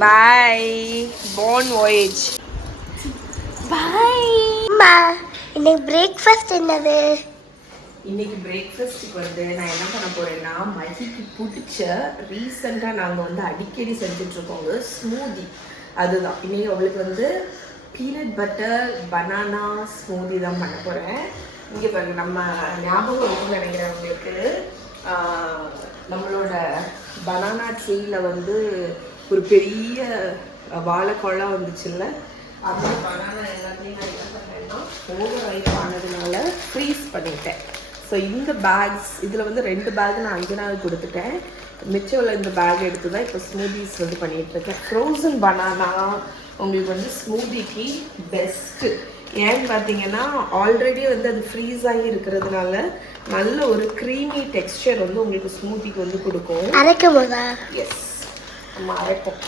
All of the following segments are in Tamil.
Bye. Bon voyage. Bye. அம்மா இன்னைக்கு பிரேக்ஃபாஸ்ட் என்னது? இன்னைக்கு பிரேக்ஃபாஸ்ட்டுக்கு வந்து நான் என்ன பண்ண போறேன்னா மகிக்கு பிடிச்ச ரீசெண்டாக நாங்கள் வந்து அடிக்கடி செஞ்சுட்ருக்கோங்க ஸ்மூதி. அதுதான் இன்னைக்கு அவளுக்கு வந்து பீனட் பட்டர் பனானா ஸ்மூதி தான் பண்ண போகிறேன். இங்கே பாருங்க, நம்ம ஞாபகம் இருக்குன்னு நினைக்கிறவங்களுக்கு நம்மளோட பனானா ட்ரீயில் வந்து ஒரு பெரிய வாழைக்கொழா வந்துச்சுல்ல, அந்த பனானா எல்லாத்தையும் நான் என்ன பண்ணேன்னா ஓவர் ரைப் ஆனதுனால ஃப்ரீஸ் பண்ணிட்டேன். ஸோ இந்த பேக்ஸ் இதில் வந்து 2 பேக் நான் 5 நாள் கொடுத்துட்டேன். மிச்சம் உள்ள இந்த பேக் எடுத்து தான் இப்போ ஸ்மூதிஸ் வந்து பண்ணிகிட்ருக்கேன். ஃப்ரோசன் பனானா உங்களுக்கு வந்து ஸ்மூதிக்கு பெஸ்ட்டு. ஏன்னு பார்த்தீங்கன்னா ஆல்ரெடி வந்து அது ஃப்ரீஸ் ஆகி இருக்கிறதுனால நல்ல ஒரு க்ரீமி டெக்ஸ்சர் வந்து உங்களுக்கு ஸ்மூதிக்கு வந்து கொடுக்கும். அரைக்கும் போதா? எஸ், நம்ம அரைப்போம்.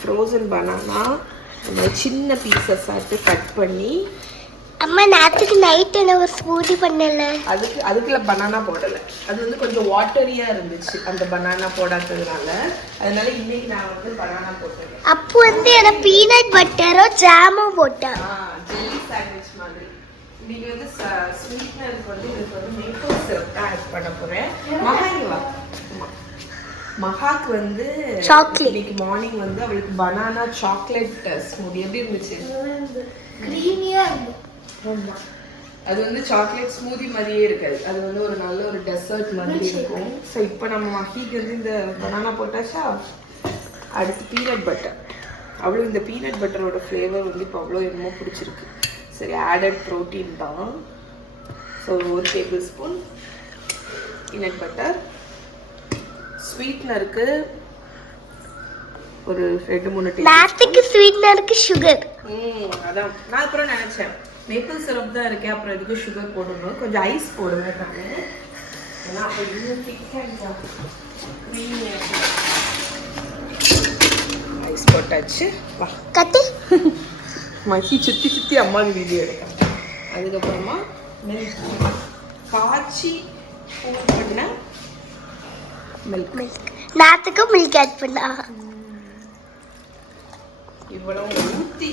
ஃப்ரோசன் பனானா நம்ம சின்ன பீசஸ் ஆட்டு கட் பண்ணி. அம்மா நேற்றுக்கு நைட் என்ன ஒரு ஸ்மூதி பண்ணல, அதுக்குள்ள பனானா போடலை. அது வந்து கொஞ்சம் வாட்டரியாக இருந்துச்சு அந்த பனானா போடாததுனால. அதனால இன்னைக்கு நான் வந்து பனானா போட்டேன். அப்போ வந்து என்ன பீனட் பட்டரோ ஜாமோ போட்டேன். ஜெல்லி சாண்ட்விச் மாதிரி. இன்னைக்கு வந்து ஸ்வீட்னருக்கு வந்து இதுக்கு வந்து மேப்பிள் சிரப் தான் ஆட் பண்ண போகிறேன். மகாக்கு வந்து சாக்லேட். இன்னைக்கு மார்னிங் வந்து அவளுக்கு பனானா சாக்லேட் ஸ்மூதி எப்படி இருந்துச்சு? க்ரீமியா இருந்துச்சு. ஆமாம், அது வந்து சாக்லேட் ஸ்மூதி மாதிரியே இருக்காது, அது வந்து ஒரு நல்ல ஒரு டெசர்ட் மாதிரி இருக்கும். ஸோ இப்போ நம்ம மஹிக்கு வந்து இந்த பனானா போட்டாச்சா, அடுத்து பீனட் பட்டர். அவ்வளோ இந்த பீனட் பட்டரோட ஃப்ளேவர் வந்து இப்போ அவ்வளோ என்னமோ பிடிச்சிருக்கு. சரி, ஆடட் ப்ரோட்டீன் தான். So 1 tablespoon peanut butter. ஸ்வீட்னருக்கு ஒரு 2-3 டேபிள் ஸ்வீட்னருக்கு சுகர். அதான் நான் அப்புறம் நினச்சேன் மேப்பிள் சிரப் தான் இருக்கேன், அப்புறம் இதுக்கு சுகர் போடணும், கொஞ்சம் ஐஸ் போடுவேன் நான். ஏன்னா அப்போ இன்னும் திக்காக ஐஸ் போட்டாச்சு. வா கட்டி மஹி சுற்றி சுற்றி அம்மாவுக்கு வீடியோ எடுத்தேன். அதுக்கப்புறமா மில்க் காய்ச்சி போட் பண்ண மில்க். நேற்றுக்கு மில்க் ஆட் பண்ணா இவ்வளோ ஊற்றி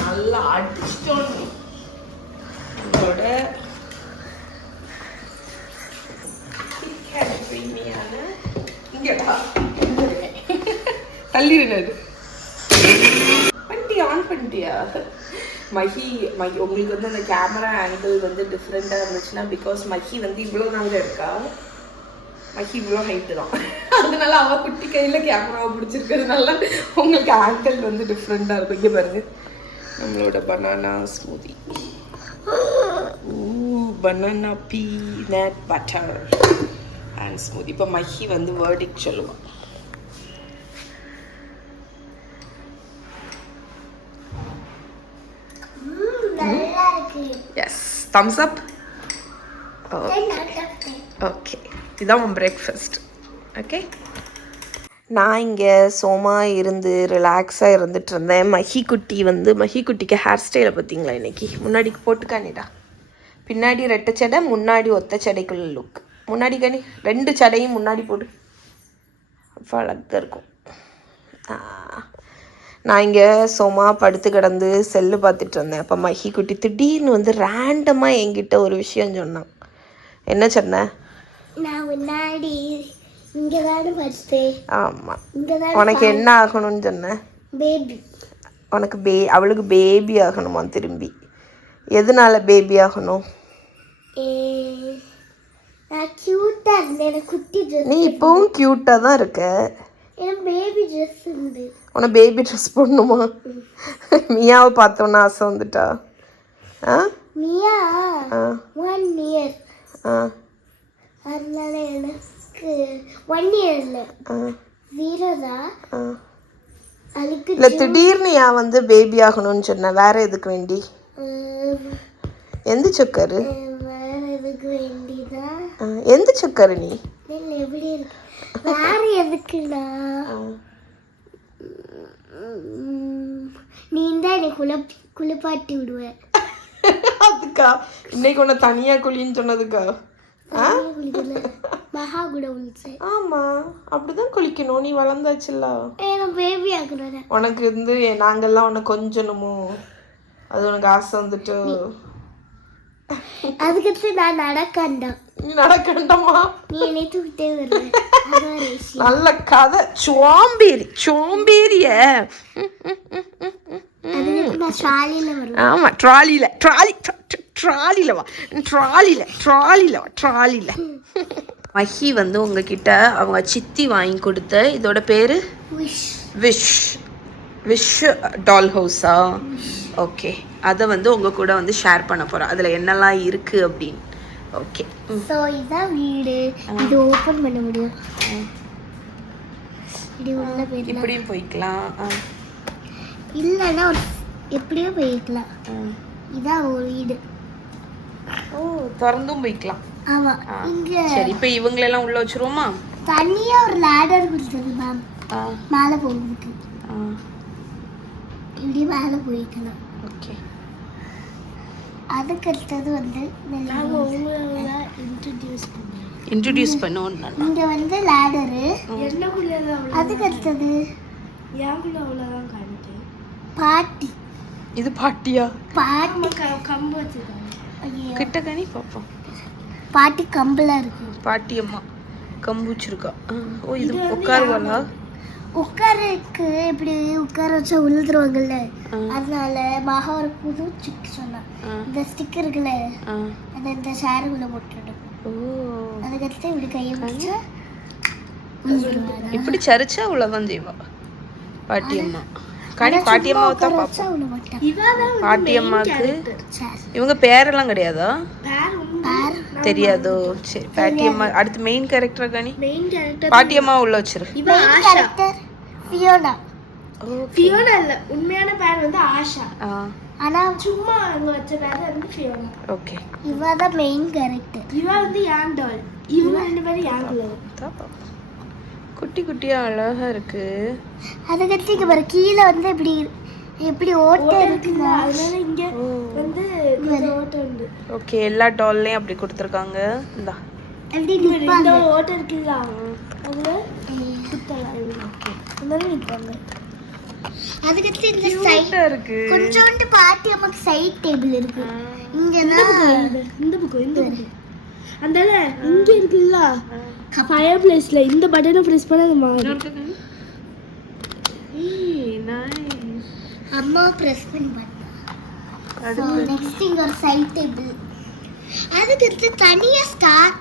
நல்லா அடிச்சிட்டோம். இதோட க்ரீமியான இங்கடா தள்ளிடுனது பண்ணிட்டியா, ஆன் பண்ணிட்டியா? மஹி உங்களுக்கு வந்து அந்த கேமரா ஆங்கிள் வந்து டிஃப்ரெண்ட்டாக இருந்துச்சுன்னா பிகாஸ் மஹி வந்து இவ்வளோ நாங்கள் இருக்கா, மஹி இவ்வளோ ஹைட்டு தான், அதனால அவள் குட்டி கையில் கேமராவை பிடிச்சிருக்கிறதுனால உங்களுக்கு ஆங்கிள் வந்து டிஃப்ரெண்ட்டாக இருக்கும். இங்கே பாருங்க நம்மளோட banana smoothie. Banana peanut butter and smoothie. இப்போ மஹி வந்து வேர்டிக் சொல்லுவான். எஸ், தம்ஸ் அப். ஓகே, இதுதான் உன் பிரேக்ஃபாஸ்ட். ஓகே, நான் இங்கே சோமா இருந்து ரிலாக்ஸாக இருந்துட்டு இருந்தேன். மஹி குட்டிக்கு ஹேர் ஸ்டைலை பார்த்தீங்களா இன்னைக்கு? முன்னாடி போட்டுக்கானிடா, பின்னாடி 2 சடை, முன்னாடி ஒத்த சடைக்குள்ள லுக். முன்னாடி காணி 2 சடையும் முன்னாடி போடு, அப்போ அழகாக இருக்கும். நான் இங்கே சோமா படுத்து கிடந்து செல்லு பார்த்துட்டு இருந்தேன். அப்போ மஹி குட்டி திடீர்னு வந்து ரேண்டமாக என்கிட்ட ஒரு விஷயம் சொன்னான். என்ன சொன்னேன்? நான் முன்னாடி இங்கே தானே படித்தேன். ஆமாம், உனக்கு என்ன ஆகணும்னு சொன்னேன்? பேபி. உனக்கு அவளுக்கு பேபி ஆகணுமா திரும்பி? எதனால பேபி ஆகணும்? நான் க்யூட்டாக இருந்தேன், எனக்கு குட்டி ட்ரெஸ். நீ இப்போவும் க்யூட்டாக தான் இருக்க. எனக்கு பேபி ட்ரெஸ் இருந்து. உனக்கு பேபி ட்ரெஸ் போடணுமா? மியாவை பார்த்தோன்னா ஆசை வந்துட்டா? மியா 1 இயர், அதனால எனக்கு 1 இயர் இல்லை 0 தான். அதுக்கு இல்லை, திடீர்னு ஏன் வந்து பேபி ஆகணும்னு சொன்னேன்? வேற எதுக்கு வேண்டி? எந்த சக்கரு? வேற எதுக்கு வேண்டிதான். எந்த சக்கரு நீ? எப்படி இருக்கு? வேற எதுக்குண்ணா? நீ தான் என்னை குளிப்பாட்டி விடுவேன். அதுக்கா இன்னைக்கு உன்னை தனியாக குளின்னு சொன்னதுக்கா? மகா கூட உள்சே ஆமா அப்படிதான் குளிக்கணும். நீ வளர்ந்தாச்சுல்ல. நான் பேபி ஆகுறேன். உனக்கு நாங்கெல்லாம் உனக்கு கொஞ்சணுமோ, அது உனக்கு ஆசை வந்துட்டு. அதுக்கு நான் நடக்கண்டாம். நீ நடக்கண்டமா? நீ என்னை தூக்கிட்டே வருவ. நல்ல கதை. சோம்பேறிய. அதுக்கு நான் ட்ராலியில வருவேன். ஆமா ட்ராலியில வா. ட்ராலியில மஹி உங்ககிட்ட அவங்க சித்தி வாங்கி கொடுத்த இதோட பேரு விஷ் டால் ஹவுஸா? ஓகே, அதை உங்க கூட ஷேர் பண்ண போறோம். அதுல என்னெல்லாம் இருக்கு அப்படின்னு. ஓகே, சோ இதான் வீடு. இது ஓபன் பண்ண முடியும். இது உள்ள போயிடலாம். இப்படியும் போய்க்கலாம், இல்லைன்னா எப்படியோ போய்க்கலாம். இதான் ஒரு வீடு. ஓ, திறந்தும் போய்க்கலாம். ஆமா. இங்க சரி, இப்போ இவங்களெல்லாம் உள்ள வச்சிருவோமா? தனியா ஒரு லேடர் கொடுத்தது மேம், மேலே போகிறதுக்கு. இப்படி மேலே போய்க்கலாம். ஓகே, அதுக்கு அடுத்தது இன்ட்ரோடியூஸ் பண்ணுவோம். இங்க லேடரு. அதுக்கு அடுத்தது பாட்டி. இது பாட்டியா? பாட்டி கம்பு வச்சிருக்காங்க. கிட்ட கனி பாப்போம். பாட்டி கம்புல இருக்கு. பாட்டி அம்மா கம்பு வச்சிருக்கா. ஓ, இது உட்காருவாளா? உட்காருக்கு இப்படி உட்கார வச்சா உழுதுருவாங்கல்ல, அதனால மகா ஒரு புது ஸ்டிக் சொன்னா. இந்த ஸ்டிக் இருக்குல்ல, அதை இந்த சேருக்குள்ள போட்டுடும். ஓ, அதுக்கடுத்து இப்படி கையை வச்சா இப்படி சரிச்சா அவ்வளோதான் செய்வா பாட்டி அம்மா. பாட்டி அம்மாவை தான் பார்ப்போம். பாட்டி அம்மாவுக்கு இவங்க பேரெல்லாம் கிடையாதா? தெரியாதோ? சரி, பாட்டி அம்மா அடுத்து மெயின் கேரக்டர் கனி. பாட்டி அம்மா உள்ள வச்சிரு. ஃபியோனா. ஃபியோனா இல்ல, உண்மையான பேர் ஆஷா. ஆனா சும்மா அங்க வச்ச பேர் ஃபியோனா. ஓகே, இவ தான் மெயின் கேரக்டர். இவ யான் டால். இவங்க ரெண்டு பேரும் யான் டால். குட்டி குட்டியா அழகா இருக்கு. அதுக்கடுத்து இங்க பாரு, கீழே இப்படி எப்படி ஓட்டை இருக்குங்க. அதனால இங்க ஓட்டை உண்டு. ஓகே, எல்லா டால்லையும் அப்படி கொடுத்துருக்காங்க. இந்தா எப்படி இந்த ஓட்டை இருக்குல்ல, அதுல குத்தலாம். ஓகே, அதனால நிப்பாங்க. அதுக்கடுத்து இந்த சைட் இருக்கு. கொஞ்சோண்டு பாட்டி அம்மாக்கு சைட் டேபிள் இருக்கு. இங்க இந்த புக்கு அந்தால இங்க இருக்குல்ல ஃபயர் பிளேஸ்ல இந்த பட்டனை பிரஸ் பண்ணா அது மாறும். அம்மா பிரஸ் பண்ணி பார்த்தா. நெக்ஸ்ட் இங்க ஒரு சைட் டேபிள். அதுக்கு தனியா ஸ்டார்.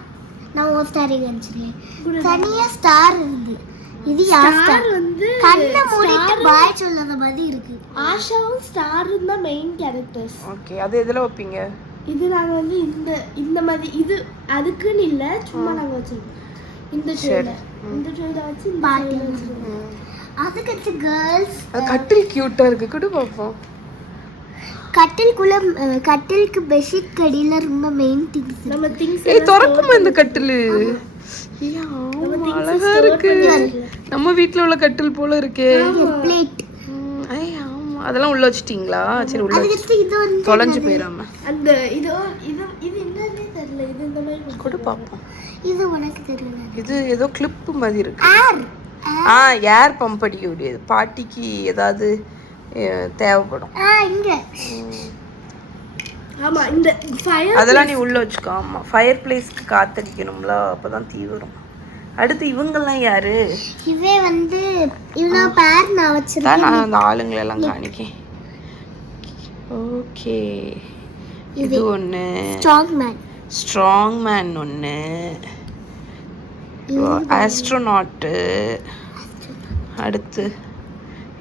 நான் ஒரு ஸ்டார் காமிச்சிருக்கேன். தனியா ஸ்டார் இருக்கு. இது ஸ்டார் கண்ணை மூடிட்டு பாய் சொல்லாத மாதிரி இருக்கு. ஆஷாவும் ஸ்டாரும் தான் மெயின் கேரக்டர்ஸ். ஓகே, அது எதுல வைப்பீங்க? இது நாங்க இந்த மாதிரி இது அதுக்குன்னு இல்ல, சும்மா நாங்க வச்சிருக்கோம். இந்த ட்ரேல வச்சு பாட்டி வச்சிருக்கோம். அதுக்கு கேர்ள்ஸ் கட்டில் கியூட்டா இருக்கு. கூட பாப்போம். கட்டிலுக்கு பெட்ஷீட் கடியில ரொம்ப மெயின் திங்ஸ். நம்ம திங்ஸ் திறக்குமா இந்த கட்டில்? அழகா இருக்கு. நம்ம வீட்ல உள்ள கட்டில் போல இருக்கே. பிளேட். ஆமா, அதெல்லாம் உள்ள வச்சிட்டீங்களா? சரி, உள்ள அதுக்கு இது தொலைஞ்சு போயிராம. அந்த இது என்னன்னே தெரியல. இது இந்த மாதிரி கூட பாப்போம். இது உனக்கு தெரியல. இது ஏதோ கிளிப் மாதிரி இருக்கு. ஏர் பம்ப் அடிக்க முடியாது. பாட்டிக்கு ஏதாவது தேவைப்படும். இங்க ஆமா, இந்த ஃபயர் அதெல்லாம் நீ உள்ள வச்சுக்கோ. ஆமா, ஃபயர் பிளேஸ்க்கு காத்தடிக்கணும்ல, அப்பதான் தீ வரும். அடுத்து இவங்கெல்லாம் யாரு? இவே இவங்க பேர் நான் வச்சிருக்கேன். நான் அந்த ஆளுங்களை எல்லாம் காணிக்கேன். ஓகே, இது ஒன்று. ஸ்ட்ராங் மேன் ஒன்று. ஆஸ்ட்ரோநாட்டு. அடுத்து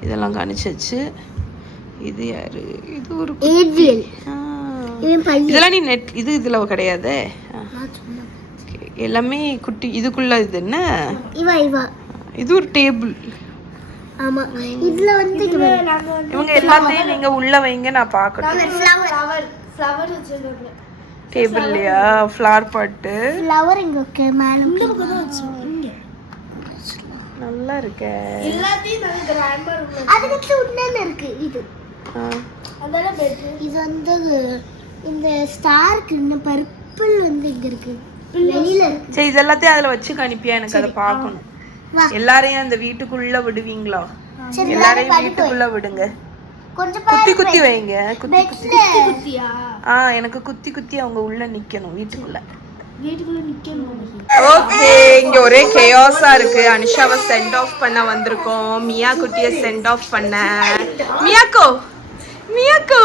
இதெல்லாம் காணிச்சாச்சு. இது யாரு? இது ஒரு ஏட்ரியல். இதெல்லாம் நீ நெட் இதுல கிடையாது. எல்லாமே குட்டி. இதுக்குள்ள இது என்ன? இது ஒரு டேபிள். ஆமா, இதுல இவங்க எல்லாத்தையும் நீங்க உள்ள வைங்க, நான் பார்க்கணும். ஃப்ளவர் வச்சிருக்காங்க டேபிள்லயா? Flower pot. ஃப்ளவர் இங்க ஓகே மேல இந்த பக்கம் தான் வச்சிருக்கோம். இங்க நல்லா இருக்கு. எல்லாத்தையும் நல்ல கிராண்டா இருக்கு. அதுக்கு உன்னன் இருக்கு. இது அதனால பெட். இது இந்த ஸ்டாருக்கு இன்ன பர்பிள் இங்க இருக்கு. வெளியில இருக்கு. சரி இது எல்லாத்தையும் அதுல வச்சு அனுப்பியா, எனக்கு அதை பார்க்கணும். வா. எல்லாரையும் அந்த வீட்டுக்குள்ள விடுவீங்களா? சரி, எல்லாரையும் படுத்து வீட்டுக்குள்ள விடுங்க. கொஞ்சம் குத்தி பாரு குத்தி வைங்க, குத்தி குத்தி. பெட்ல. குத்தியா எனக்கு குத்தி குத்தி அவங்க உள்ள நிக்கணும் வீட்டுக்குள்ள. வீட்டுக்குள்ள நிக்கணும். ஓகே, இங்க ஒரே கேயாஸா இருக்கு. அனுஷாவை சென்ட் ஆஃப் பண்ண வந்திருக்கோம். மியா குட்டியை சென்ட் ஆஃப் பண்ண. மியாக்கோ மியாக்கோ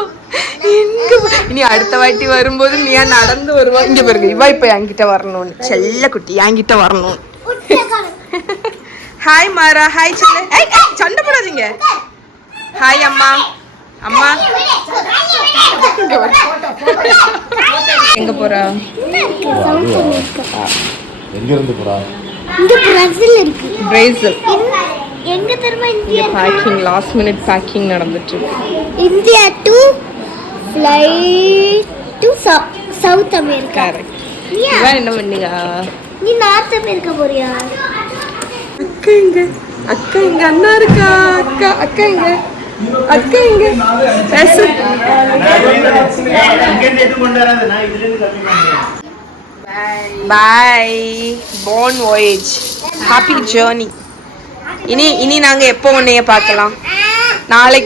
எங்க இனி அடுத்த வாட்டி வரும்போது மியா நடந்து வருவா. இங்க பாருங்க, இவா இப்ப என்கிட்ட வரணும்னு. செல்ல குட்டி என்கிட்ட வரணும். ஹாய் மாரா, ஹாய் செல்ல. சண்டை போடாதீங்க. ஹாய் அம்மா. அம்மா எங்க போறா? எங்க இருந்து போறா? இங்க பிரேசில் இருக்கு. பிரேசில். எங்க தெரியுமா? இங்க பேக்கிங், லாஸ்ட் மினிட் பேக்கிங் நடந்துட்டு இருக்கு. India to flight to south America. Correct. இவன் என்ன பண்ணீங்க? நீ நார்த் அமெரிக்கா போறியா? அக்கா இங்க, அக்கா இங்க, அண்ணா இருக்கா. அக்கா அக்கா இங்க, அக்கா இங்க. பேசு. Bye. Bon voyage, happy journey. இனி நாங்க எப்போ உன்னைய பார்க்கலாம்? நாளை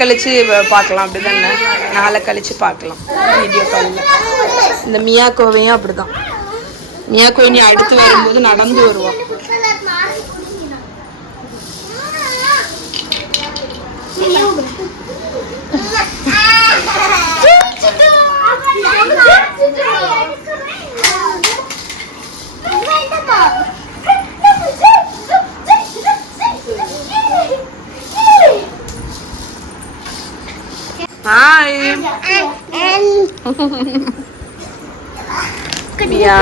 கழிச்சு பார்க்கலாம், அப்படிதானே? நாளை கழிச்சு பார்க்கலாம் வீடியோ காலில். இந்த மியாக்கோவையும் அப்படிதான். மியாக்கோ இனி அடுத்து வரும்போது நடந்து வருவான். ஹாய் மியா.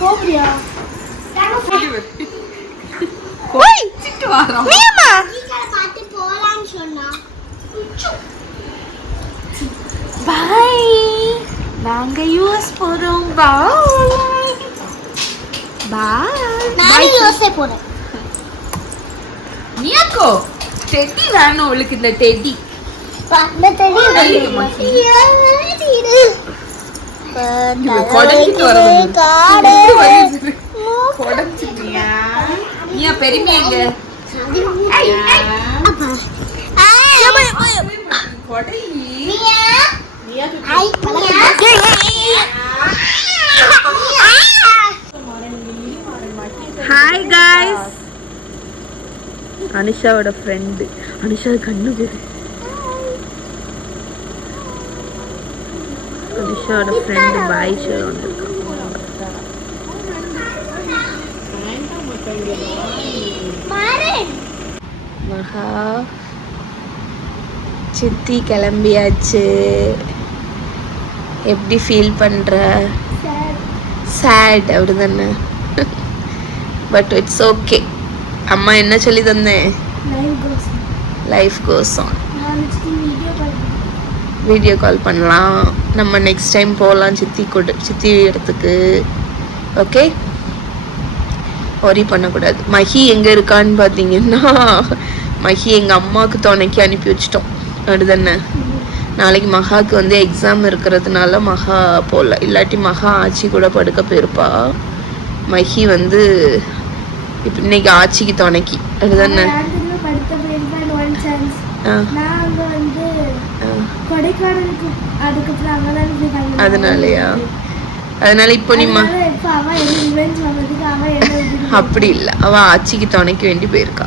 போறியா? ஓய் சிட்டு வாரா. மியாமா பாட்டு போலான்னு சொன்னா. பாய். நாங்க யூஎஸ் போறோம். பாய் பாய். நானே யோசனை போறேன். மியாக்கோ டெடி வேணும் அவளுக்கு. இந்த டெடி அந்த தெரிய கொடைச்சிட்டு வரணும். கொடைச்சிட்டியா? மியா பெரியமியா எங்க? கொடை. Hi guys. அனுஷாவோட ஃப்ரெண்ட். அனுஷா கண்ணு போகுது. அனுஷாவோட ஃப்ரெண்ட் பாய் சொல்ல வந்திருக்கான். மகா சித்தி கிளம்பியாச்சு. எப்படி ஃபீல் பண்ற? சேட் அப்படிதானே? But it's okay. அம்மா என்ன சொல்லி தந்தேன்? Life goes on. Video call பண்ணலாம். நம்ம நெக்ஸ்ட் டைம் போகலாம் சித்தி இடத்துக்கு. ஓகே, ஒரி பண்ணக்கூடாது. மஹி எங்கே இருக்கான்னு பார்த்தீங்கன்னா, மஹி எங்கள் அம்மாவுக்கு துணைக்கு அனுப்பி வச்சிட்டோம். அப்படிதானே? நாளைக்கு மகாவுக்கு வந்து எக்ஸாம் இருக்கிறதுனால மகா போகல. இல்லாட்டி மகா ஆச்சி கூட படுக்க போயிருப்பா. மஹி வந்து இப்போ இன்னைக்கு ஆச்சிக்கு துணைக்கு. அப்படிதானே? அதனாலயா? அதனால இப்போ நீமா அப்படி இல்லை, அவ ஆச்சிக்கு துணைக்கு வேண்டி போயிருக்கா.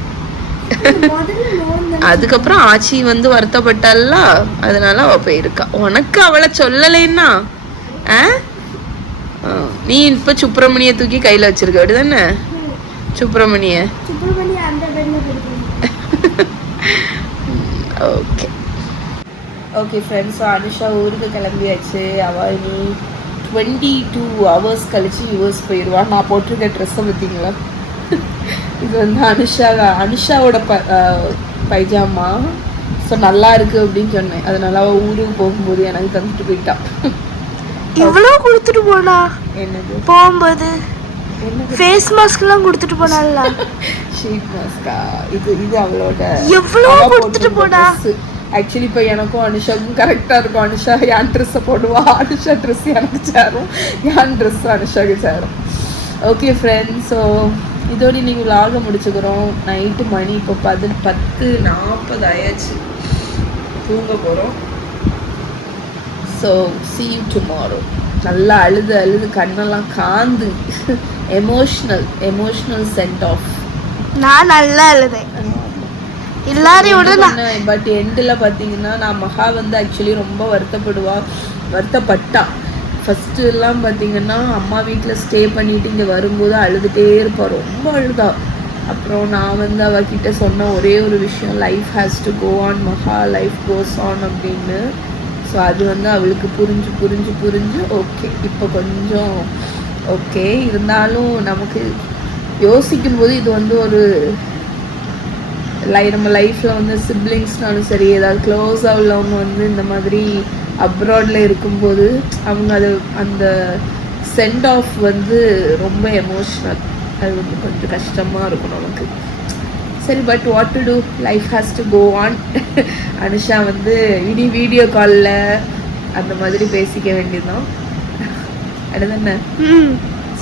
அதுக்கப்புறம் ஆச்சி வந்து வருத்தப்பட்டால, அதனால அவ போயிருக்கா. உனக்கு அவளை சொல்லலைன்னா நீ இப்ப சுப்பிரமணிய தூக்கி கையில வச்சிருக்க. அப்படிதானே? Subramania. Okay okay friends, Anusha ஊருக்கு கிளம்பியாச்சு. அவள் இனி 22 hours கழிச்சு யூஎஸ் போயிடுவா. நான் போட்டிருக்க ட்ரெஸ்ஸை பார்த்தீங்களா? இது வந்து அனுஷாவோட பைஜாமா. ஸோ நல்லா இருக்கு அப்படின்னு சொன்னேன். அதனால அவள் ஊருக்கு போகும்போது எனக்கு தந்துட்டு போயிட்டான். இவ்வளோ கொடுத்துட்டு போனா? என்னது போகும்போது ஃபேஸ் மாஸ்க்லாம் கொடுத்துட்டு போனால. ஷீட் மாஸ்கா? இது அவளோட எவ்வளோ கொடுத்துட்டு போனா? ஆக்சுவலி இப்போ எனக்கும் அனுஷாவுக்கும் கரெக்டாக இருக்கும். அனுஷா என் ட்ரெஸ்ஸை போடுவா, அனுஷா ட்ரெஸ் எனக்கு சேரும், என் ட்ரெஸ் அனுஷாவுக்கு சேரும். ஓகே ஃப்ரெண்ட்ஸ், ஸோ இதோடு இன்னைக்கு விலாக முடிச்சுக்கிறோம். நைட்டு மணி இப்போ 10:40 ஆயாச்சு, தூங்க போகிறோம். So see you tomorrow. நல்லா அழுது கண்ணெல்லாம் காந்து எமோஷ்னல் சென்ட் ஆஃப். நான் நல்லா எழுதேன் எல்லாரையோட. பட் எண்டில் பார்த்தீங்கன்னா நான் மகா வந்து ஆக்சுவலி ரொம்ப வருத்தப்பட்டா. ஃபஸ்ட்டு எல்லாம் பார்த்தீங்கன்னா அம்மா வீட்டில் ஸ்டே பண்ணிட்டு இங்கே வரும்போது அழுதுகிட்டே இருப்பாள், ரொம்ப அழுதா. அப்புறம் நான் வந்து அவகிட்ட சொன்ன ஒரே ஒரு விஷயம், life has to go on Maha, life goes on அப்படின்னு. ஸோ அது வந்து அவளுக்கு புரிஞ்சு ஓகே இப்போ கொஞ்சம் ஓகே. இருந்தாலும் நமக்கு யோசிக்கும் போது இது வந்து ஒரு நம்ம லைஃப்பில் வந்து சிப்ளிங்ஸ்னாலும் சரி, ஏதாவது க்ளோஸாக உள்ளவங்க வந்து இந்த மாதிரி அப்ராடில் இருக்கும்போது அவங்க அந்த சென்ட் ஆஃப் வந்து ரொம்ப எமோஷ்னல். அது வந்து கொஞ்சம் கஷ்டமாக இருக்கும் நமக்கு. சரி, but what to do, life has to go on. Anusha வந்து இனி வீடியோ காலில் அந்த மாதிரி பேசிக்க வேண்டியதுதான், அதுதானே?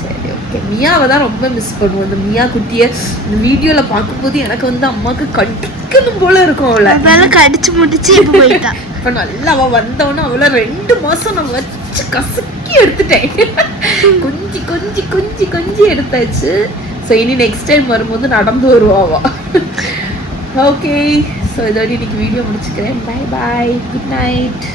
சரி, ஓகே. மியாவை தான் ரொம்ப மிஸ் பண்ணுவோம். இந்த மியா குட்டியை இந்த வீடியோவில் பார்க்கும்போது எனக்கு வந்து அம்மாவுக்கு கடிக்கணும் போல இருக்கும். அவளை கடிச்சு முடிச்சு இப்போ போயிட்டா. இப்போ நல்லா அவள் வந்தவொன்னே அவளை 2 மாதம் நான் வச்சு கசக்கி எடுத்துட்டேன். கொஞ்சி எடுத்தாச்சு. ஸோ இனி நெக்ஸ்ட் டைம் வரும்போது நடந்து வருவாவா. ஓகே, ஸோ இதோட இன்னைக்கு வீடியோ முடிச்சுக்கிறேன். Bye good night.